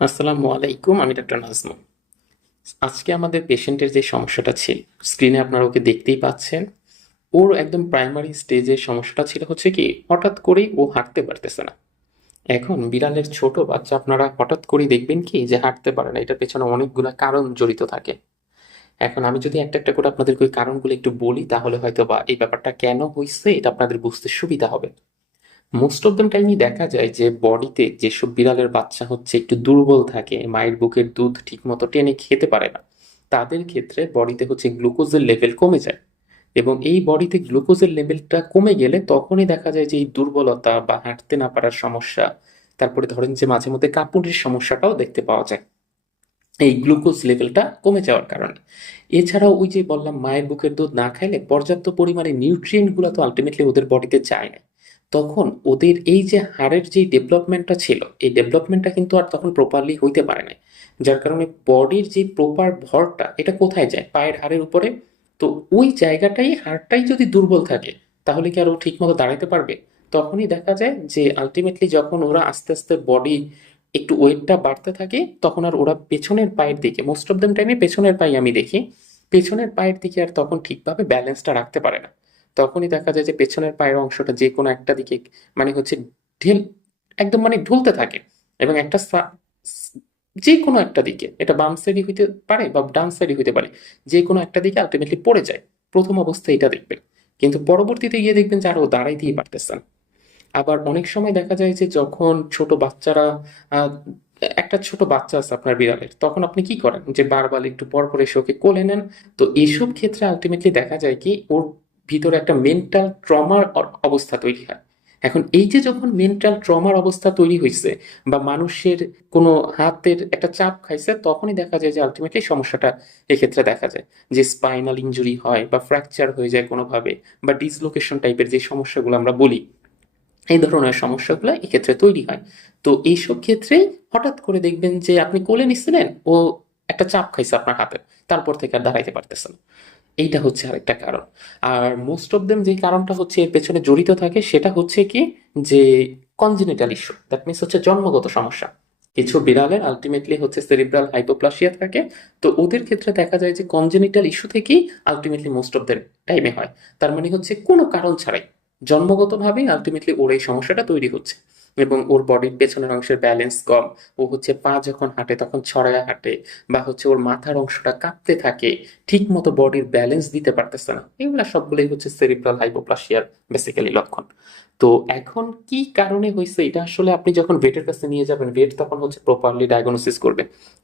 আসসালামু আলাইকুম, আমি ডক্টর নাজমুল। আজকে আমাদের পেশেন্টের যে সমস্যাটা ছিল, স্ক্রিনে আপনারা ওকে দেখতেই পাচ্ছেন। ওর একদম প্রাইমারি স্টেজের সমস্যাটা ছিল হচ্ছে কি, হঠাৎ করেই ও হাঁটতে পারতেছে না। এখন বিড়ালের ছোট বাচ্চা আপনারা হঠাৎ করেই দেখবেন কি যে হাঁটতে পারে না, এটার পেছনে অনেকগুলা কারণ জড়িত থাকে। এখন আমি যদি একটা একটা করে আপনাদেরকে ওই কারণগুলো একটু বলি, তাহলে হয়তো বা এই ব্যাপারটা কেন হয়েছে এটা আপনাদের বুঝতে সুবিধা হবে। মোস্ট অফ দ্য টাইমই দেখা যায় যে বডিতে যেসব বিড়ালের বাচ্চা হচ্ছে একটু দুর্বল থাকে, মায়ের বুকের দুধ ঠিক মতো টেনে খেতে পারে না, তাদের ক্ষেত্রে বডিতে হচ্ছে গ্লুকোজের লেভেল কমে যায়। এবং এই বডিতে গ্লুকোজের লেভেলটা কমে গেলে তখনই দেখা যায় যে এই দুর্বলতা বা হাঁটতে না পারার সমস্যা, তারপরে ধরেন যে মাঝে মধ্যে কাঁপুনির সমস্যাটাও দেখতে পাওয়া যায় এই গ্লুকোজ লেভেলটা কমে যাওয়ার কারণে। এছাড়াও ওই যে বললাম, মায়ের বুকের দুধ না খাইলে পর্যাপ্ত পরিমাণে নিউট্রিয়েন্ট গুলো তো আলটিমেটলি ওদের বডিতে যায় না। তখন ওদের এই যে হাড়ের যে ডেভেলপমেন্টটা ছিল, এই ডেভেলপমেন্টটা কিন্তু আর তখন প্রপারলি হইতে পারে না। যার কারণে বডির যে প্রপার ভরটা এটা কোথায় যায়, পায়ের হাড়ের উপরে। তো ওই জায়গাটাই, হাড়টাই যদি দুর্বল থাকে, তাহলে কি আর ও ঠিক মতো দাঁড়াতে পারবে? তখনই দেখা যায় যে আলটিমেটলি যখন ওরা আস্তে আস্তে বডি একটু ওয়েটটা বাড়তে থাকে, তখন আর ওরা পেছনের পায়ের দিকে, মোস্ট অফ দ্য টাইমে পেছনের পায়ে আমি দেখি, পেছনের পায়ের দিকে আর তখন ঠিকভাবে ব্যালেন্সটা রাখতে পারে না। তখনই দেখা যায় যে পেছনের পায়ের অংশটা যে কোনো একটা দিকে মানে হচ্ছে ঢিল, একদম মানে ঢুলতে থাকে। এবং একটা যে কোনো একটা দিকে, এটা বাম সাইডই হইতে পারে বা ডান সাইডই হইতে পারে, যে কোনো একটা দিকে আলটিমেটলি পড়ে যায়। প্রথম অবস্থায় এটা দেখবেন, কিন্তু পরবর্তীতে গিয়ে দেখবেন যে আর ও দাঁড়াইতেই পারতেছে না। আবার অনেক সময় দেখা যায় যে যখন ছোট বাচ্চারা আহ, একটা ছোট বাচ্চা আছে আপনার বিড়ালের, তখন আপনি কি করেন যে বারবার একটু পর পর এসে ওকে কোলে নেন। তো এইসব ক্ষেত্রে আলটিমেটলি দেখা যায় কি ওর ভিতরে একটা মেন্টাল ট্রমার অবস্থা তৈরি হয়। এখন এই যে যখন মেন্টাল ট্রমার অবস্থা তৈরি হয়েছে বা মানুষের কোনো হাতের একটা চাপ খাইছে, তখনই দেখা যায় যে আলটিমেটলি সমস্যাটা এক্ষেত্রে দেখা যায় যে স্পাইনাল ইনজুরি হয় বা ফ্র্যাকচার হয়ে যায় কোনোভাবে, বা ডিসলোকেশন টাইপের যে সমস্যাগুলো আমরা বলি, এই ধরনের সমস্যাগুলো এক্ষেত্রে তৈরি হয়। তো এইসব ক্ষেত্রেই হঠাৎ করে দেখবেন যে আপনি কোলে নিচ্ছিলেন, ও একটা চাপ খাইছে আপনার হাতে, তারপর থেকে আর দাঁড়াইতে পারতেছে না। এইটা হচ্ছে আরেকটা কারণ। আর মোস্ট অফ দেম যে কারণটা হচ্ছে এর পেছনে জড়িত থাকে, সেটা হচ্ছে কি যে কনজেনিটাল ইস্যু, দ্যাট মিনস হচ্ছে জন্মগত সমস্যা। কিছু বিড়ালের আলটিমেটলি হচ্ছে সেরিব্রাল হাইপোপ্লাসিয়া থাকে। তো ওদের ক্ষেত্রে দেখা যায় যে কনজেনিটাল ইস্যু থেকেই আলটিমেটলি মোস্ট অফ দ্য টাইমে হয়। তার মানে হচ্ছে কোনো কারণ ছাড়াই জন্মগতভাবেই আলটিমেটলি ওর এই সমস্যাটা তৈরি হচ্ছে। এবং ওর বডির পেছনের অংশের ব্যালেন্স কম, ও হচ্ছে পা যখন হাঁটে তখন ছড়ায়া হাঁটে, বা হচ্ছে ওর মাথার অংশটা কাঁপতে থাকে, ঠিক মতো বডির ব্যালেন্স দিতে পারতেছে না। এগুলা সবগুলোই হচ্ছে সেরিব্রাল হাইপোপ্লাসিয়ার বেসিক্যালি লক্ষণ। তো এখন কি কারণে হয়েছে এটা আসলে আপনি যখন ভেটের কাছে নিয়ে যাবেন, ভেট তখন হচ্ছে প্রপারলি ডায়াগনোসিস করবে,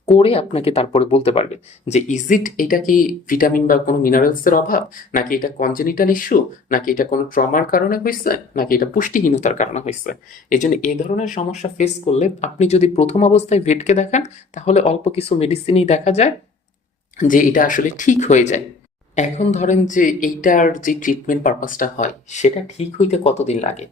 করে আপনাকে তারপরে বলতে পারবে যে ইজ ইট, এটা কি ভিটামিন বা কোনো মিনারেলস এর অভাব, নাকি এটা কনজেনিটাল ইস্যু, নাকি এটা কোনো ট্রমার কারণে হয়েছে, নাকি এটা পুষ্টিহীনতার কারণে হয়েছে। এই জন্য এই ধরনের সমস্যা ফেস করলে আপনি যদি প্রথম অবস্থায় ভেটকে দেখান, তাহলে অল্প কিছু মেডিসিনই দেখা যায় যে এটা আসলে ঠিক হয়ে যায়। এখন ধরেন যে এইটার যে ট্রিটমেন্ট পারপাসটা হয়, সেটা ঠিক হইতে কতদিন লাগে?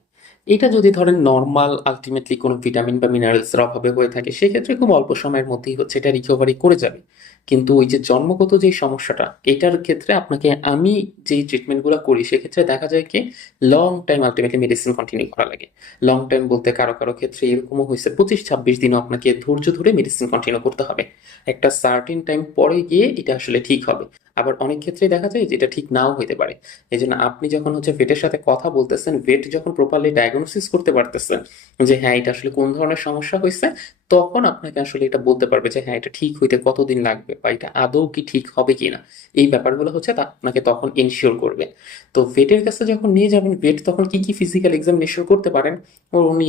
এটা যদি ধরেন নর্মাল আলটিমেটলি কোনো ভিটামিন বা মিনারেলস এর অভাবে হয়ে থাকে, সেক্ষেত্রে খুব অল্প সময়ের মধ্যেই হচ্ছে এটা রিকভারি করে যাবে। কিন্তু ওই যে জন্মগত যে সমস্যাটা, এটার ক্ষেত্রে আপনাকে আমি যেই ট্রিটমেন্টগুলো করি, সেক্ষেত্রে দেখা যায় কি long time ultimately medicine continue করা লাগে। লং টাইম বলতে কারো কারো ক্ষেত্রে এরকমও হয়েছে 25-26 দিনও আপনাকে ধৈর্য ধরে মেডিসিন কন্টিনিউ করতে হবে। একটা সার্টিন টাইম পরে গিয়ে এটা আসলে ঠিক হবে। আবার অনেক ক্ষেত্রে দেখা যায় যে এটা ঠিক নাও হতে পারে। এই জন্য আপনি যখন হচ্ছে ভেটের সাথে কথা বলতেছেন, ভেট যখন প্রপারলি ডায়াগনোসিস করতে পারতেছেন যে হ্যাঁ এটা আসলে কোন ধরনের সমস্যা হয়েছে, তখন আপনাকে আসলে এটা বলতে পারবে যে হ্যাঁ এটা ঠিক হইতে কতদিন লাগবে বা এটা আদৌ কি ঠিক হবে কিনা। এই ব্যাপারগুলো হচ্ছে তা আপনাকে তখন এনশিওর করবে। তো ভেটের কাছে যখন নিয়ে যাবেন, ভেট তখন কি কি ফিজিক্যাল এক্সামিনেশন করতে পারেন, উনি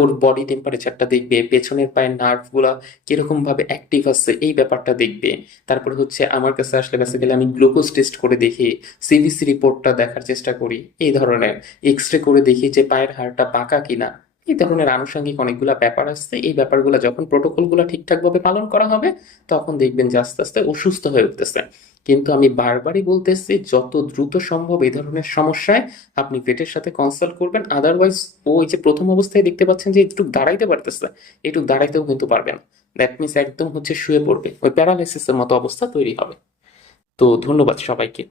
ওর বডি টেম্পারেচারটা দেখবে, পেছনের পায়ের নার্ভগুলা কিরকম ভাবে অ্যাক্টিভ আছে এই ব্যাপারটা দেখবে। তারপরে হচ্ছে আমার কাছে আসলে বেসিক্যালি আমি গ্লুকোজ টেস্ট করে দেখি, সিবিসি রিপোর্টটা দেখার চেষ্টা করি, এই ধরনের এক্স রে করে দেখি যে পায়ের হাড়টা বাঁকা কিনা। এই ধরনের আনুষঙ্গিক অনেকগুলা ব্যাপার আছে। এই ব্যাপারগুলো যখন প্রোটোকলগুলো ঠিকঠাকভাবে পালন করা হবে, তখন দেখবেন যে আস্তে আস্তে অসুস্থ হয়ে উঠতেছে। কিন্তু আমি বারবারই বলতেছি, যত দ্রুত সম্ভব এই ধরনের সমস্যায় আপনি ভেটের সাথে কনসাল্ট করবেন। আদারওয়াইজ ওই যে প্রথম অবস্থায় দেখতে পাচ্ছেন যে একটু দাঁড়াইতে পারতেছে, একটু দাঁড়াইতেও কিন্তু পারবে না। দ্যাট মিনস একদম হচ্ছে শুয়ে পড়বে, ওই প্যারালাইসিসের মতো অবস্থা তৈরি হবে। তো ধন্যবাদ সবাইকে।